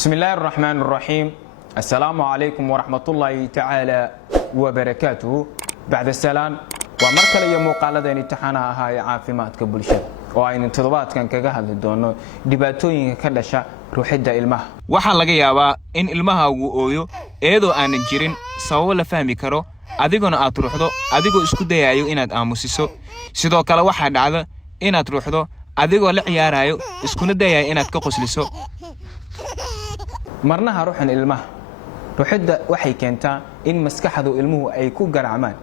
بسم الله الرحمن الرحيم. السلام عليكم ورحمة الله تعالى وبركاته. بعد السلام ومركل يوم قالدين امتحانها هاي عافيمات كبلشة وأين تضبط كان كجهل الدون دباتوين كدشة روحدة المه waxaa laga yaabaa in ilmaha uu ooyo eedo aan jirin sabab la fahmi karo adiguna aad ruuxdo adigoo isku dayayo inaad aamusiso sidoo kale waxa dhacda inaad ruuxdo adigoo la ciyaarayo iskuna dayayo inaad ka qosliso marnaha ruuxan ilmaha ruuxda waxay keentaa in maskaxdu ilmuhu ay ku garacmaan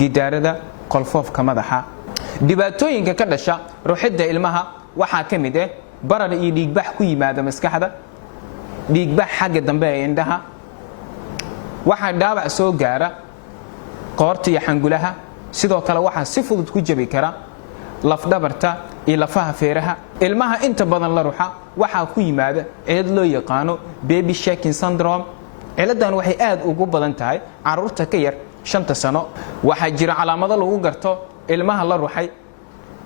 gidaarada qolfoofka madaxa dhibaatooyinka ka dhasha ruuxda ilmaha waxa kamid ah barar iyo dhiigbax ku yimaada maskaxda dhiigbax xagga dambe ee indhaha waxa dhaawac soo gaara qoorta iyo xangulaha sidoo kale waxa si fudud ku jabi kara laf dhabarta iyo lafaha feeraha ilmaha inta badan la ruuxa waxa ku yimaada cilad loo yaqaano baby shaking syndrome ciladan waxay aad ugu badan tahay carruurta ka yar 5 sano waxa jira calaamado lagu garto ilmaha la ruuxay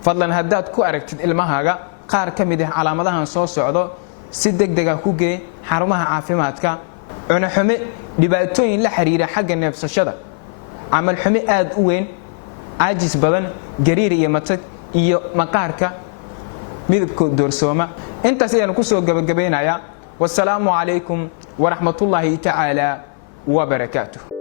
fadlan haddaad ku aragtid ilmahaaga qaar ka mid ah calaamadahan soo socdo si degdeg ah ku gee xarumaha caafimaadka cuna xume dhibaatooyin la xiriira xagga neefsashada amal xume aad u weyn aajis badan gariir iyo matag iyo maqaarka midabkooda doorsooma intaas ayaan ku soo gabagabeynaya wassalaamu calaykum waraxmatullaahi tacaala wabarakaatuh.